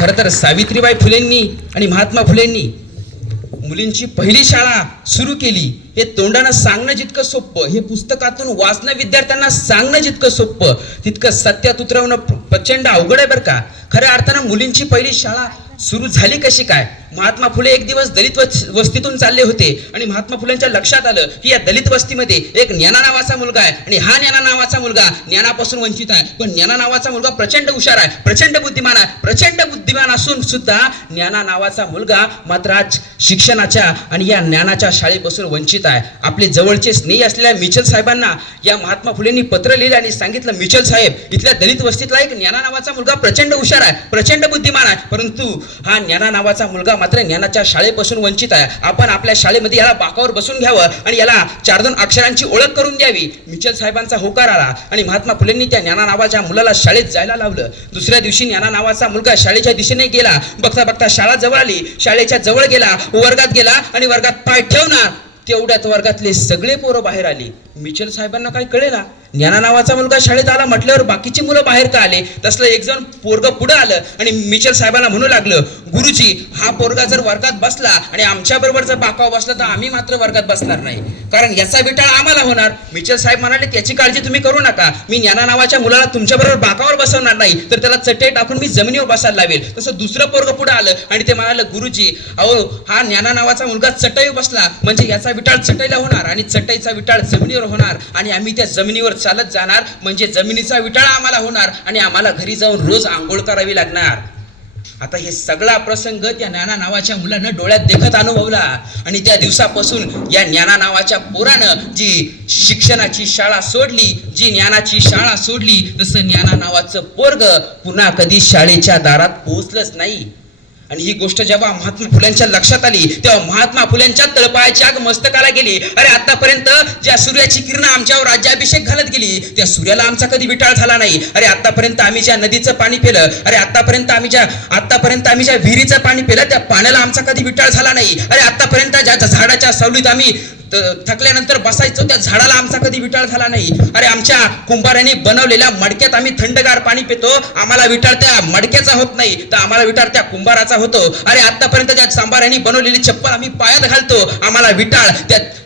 खरं तर सावित्रीबाई फुलेंनी आणि महात्मा फुलेंनी मुलींची पहिली शाळा सुरू केली. हे तोंडानं सांगणं जितकं सोपं, हे पुस्तकातून वाचणं विद्यार्थ्यांना सांगणं जितकं सोपं, तितकं सत्यात उतरवणं प्रचंड अवघड आहे बरं का. खऱ्या अर्थानं मुलींची पहिली शाळा सुरू झाली कशी काय? महात्मा फुले एक दिवस दलित वस्तीतून चालले होते आणि महात्मा फुलेंच्या लक्षात आलं की या दलित वस्तीमध्ये एक ज्ञाना नावाचा मुलगा आहे आणि हा ज्ञाना नावाचा मुलगा ज्ञानापासून वंचित आहे. पण ज्ञाना नावाचा मुलगा प्रचंड हुशार आहे, प्रचंड बुद्धिमान आहे. प्रचंड बुद्धिमान असून सुद्धा ज्ञाना नावाचा मुलगा मात्र आज शिक्षणाच्या आणि या ज्ञानाच्या शाळेपासून वंचित आहे. आपले जवळचे स्नेही असलेल्या मिचल साहेबांना या महात्मा फुलेंनी पत्र लिहिले आणि सांगितलं, मिचल साहेब, इथल्या दलित वस्तीतला एक ज्ञाना नावाचा मुलगा प्रचंड हुशार आहे, प्रचंड बुद्धिमान आहे, परंतु हा ज्ञाना नावाचा मुलगा मात्र ज्ञानाच्या शाळेपासून वंचित आहे. आपण आपल्या शाळेमध्ये याला बाकावर बसून घ्यावं आणि याला 4-2 अक्षरांची ओळख करून द्यावी. मिचल साहेबांचा होकार आला आणि महात्मा फुलेंनी त्या ज्ञाना नावाच्या मुलाला शाळेत जायला लावलं. दुसऱ्या दिवशी ज्ञाना नावाचा मुलगा शाळेच्या दिशेने गेला. बघता बघता शाळा जवळ आली. शाळेच्या जवळ गेला, वर्गात गेला आणि वर्गात पाय ठेवणार तेवढ्यात वर्गातले सगळे पोरं बाहेर आली. मिचल साहेबांना काय कळेना, ज्ञाना नावाचा मुलगा शाळेत आला म्हटल्यावर बाकीची मुलं बाहेर का आले? तसलं एक जण पोरग पुढे आलं आणि मिचल साहेबांना म्हणू लागलं, गुरुजी, हा पोरगा जर वर्गात बसला आणि आमच्या बरोबर जर बाकावर बसला तर आम्ही मात्र वर्गात बसणार नाही, कारण याचा विटाळ आम्हाला होणार. मिचल साहेब म्हणाले, त्याची काळजी तुम्ही करू नका, मी ज्ञाना नावाच्या मुलाला तुमच्या बरोबर बाकावर बसवणार नाही, तर त्याला चटई टाकून मी जमिनीवर बसायला लावेल. तसं दुसरं पोरग पुढे आलं आणि ते म्हणाले, गुरुजी, अहो, हा ज्ञाना नावाचा मुलगा चटईवर बसला म्हणजे याचा विटाळ चटईला होणार आणि चटईचा विटाळ जमिनीवर होणार आणि आम्ही त्या जमिनीवर चालत जाणार म्हणजे जमिनीचा विटाळ आम्हाला होणार आणि आम्हाला घरी जाऊन रोज आंघोळ करावी लागणार. आता हे सगळा प्रसंग त्या ज्ञाना नावाच्या मुलानं डोळ्यात देखत अनुभवला आणि त्या दिवसापासून या ज्ञाना नावाच्या पोरानं जी शिक्षणाची शाळा सोडली, जी ज्ञानाची शाळा सोडली, तसं ज्ञाना नावाचं पोरग पुन्हा कधी शाळेच्या दारात पोहोचलंच नाही. आणि ही गोष्ट जेव्हा महात्मा फुल्यांच्या लक्षात आली तेव्हा महात्मा फुल्यांच्या तळपायाची आग मस्तकाला गेली. अरे, आतापर्यंत ज्या सूर्याची किरण आमच्यावर राज्याभिषेक घालत गेली त्या सूर्याला आमचा कधी विटाळ झाला नाही. अरे, आतापर्यंत आम्ही ज्या नदीचं पाणी पिलं, अरे आतापर्यंत आम्ही ज्या विहिरीचं पाणी पिलं त्या पाण्याला आमचा कधी विटाळ झाला नाही. अरे, आतापर्यंत ज्या झाडाच्या सावलीत आम्ही थकल्यानंतर बसायचो त्या झाडाला आमचा कधी विटाळ झाला नाही. अरे, आमच्या कुंभारांनी बनवलेल्या मडक्यात आम्ही थंडगार पाणी पितो, आम्हाला विटाळ त्या मडक्याचा होत नाही तर आम्हाला विटाळ त्या कुंभाराचा होतो. अरे, आतापर्यंत ज्या चांभारांनी बनवलेली चप्पल आम्ही पायात घालतो, आम्हाला विटाळ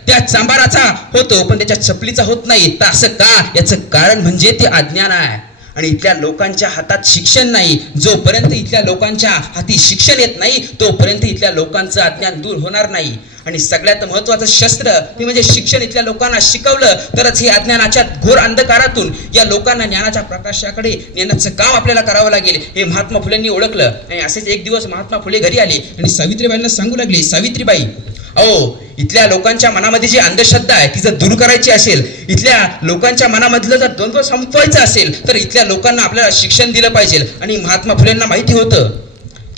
त्या चांभाराचा होतो पण त्याच्या चपलीचा होत नाही. तर असं का? याचं कारण म्हणजे ते अज्ञान आहे आणि इथल्या लोकांच्या हातात शिक्षण नाही. जोपर्यंत इथल्या लोकांच्या हाती शिक्षण येत नाही तोपर्यंत इथल्या लोकांचं अज्ञान दूर होणार नाही. आणि सगळ्यात महत्वाचं शस्त्र ते म्हणजे शिक्षण. इथल्या लोकांना शिकवलं तरच हे अज्ञानाच्या घोर अंधकारातून या लोकांना ज्ञानाच्या प्रकाशाकडे नेण्याचं काम आपल्याला करावं लागेल, हे महात्मा फुलेंनी ओळखलं. आणि असेच एक दिवस महात्मा फुले घरी आले आणि सावित्रीबाईंना सांगू लागले, सावित्रीबाई, अहो, इथल्या लोकांच्या मनामध्ये जी अंधश्रद्धा आहे ती जर दूर करायची असेल, इथल्या लोकांच्या मनामधलं जर द्वंद्व संपवायचं असेल तर इथल्या लोकांना आपल्याला शिक्षण दिलं पाहिजे. आणि महात्मा फुलेंना माहिती होतं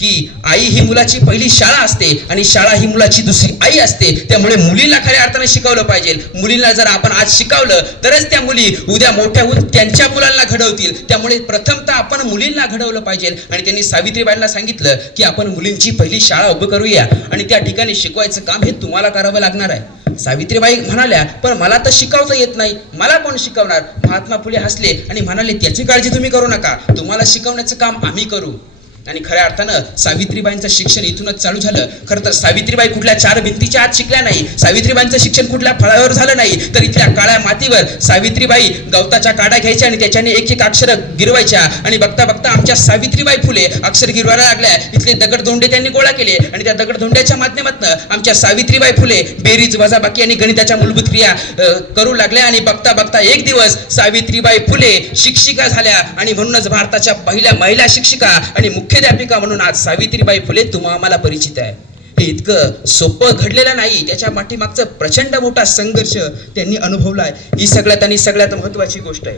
की आई ही मुलाची पहिली शाळा असते आणि शाळा ही मुलाची दुसरी आई असते. त्यामुळे मुलींना खऱ्या अर्थाने शिकवलं पाहिजे. मुलींना जर आपण आज शिकवलं तरच त्या मुली उद्या मोठ्या होऊन त्यांच्या मुलांना घडवतील. त्यामुळे प्रथमतः आपण मुलींना घडवलं पाहिजे. आणि त्यांनी सावित्रीबाईंना सांगितलं की आपण मुलींची पहिली शाळा उभी करूया आणि त्या ठिकाणी शिकवायचं काम हे तुम्हाला करावं लागणार आहे. सावित्रीबाई म्हणाल्या, पण मला तर शिकवता येत नाही, मला कोण शिकवणार? महात्मा फुले हसले आणि म्हणाले, त्याची काळजी तुम्ही करू नका, तुम्हाला शिकवण्याचं काम आम्ही करू. आणि खऱ्या अर्थानं सावित्रीबाईंचं शिक्षण इथूनच चालू झालं. खरं तर सावित्रीबाई कुठल्या 4 भिंतीच्या आत शिकल्या नाही, सावित्रीबाईंचं शिक्षण कुठल्या फळावर झालं नाही, तर इथल्या काळ्या मातीवर सावित्रीबाई गवताच्या काड्या घ्यायच्या आणि त्याच्याने एक एक अक्षर गिरवायच्या. आणि बघता बघता आमच्या सावित्रीबाई फुले अक्षर गिरवायला लागल्या. इथले दगडधोंडे त्यांनी गोळा केले आणि त्या दगडधोंड्याच्या माध्यमातून आमच्या सावित्रीबाई फुले बेरीज वजाबाकी आणि गणिताच्या मूलभूत क्रिया करू लागल्या. आणि बघता बघता एक दिवस सावित्रीबाई फुले शिक्षिका झाल्या आणि म्हणूनच भारताच्या पहिल्या महिला शिक्षिका आणि मुख्याध्यापिका म्हणून आज सावित्रीबाई फुले आम्हाला परिचित आहे. हे इतकं सोपं घडलेलं नाही, त्याच्या पाठीमागचं प्रचंड मोठा संघर्ष त्यांनी अनुभवलाय. ही सगळ्यात महत्वाची गोष्ट आहे.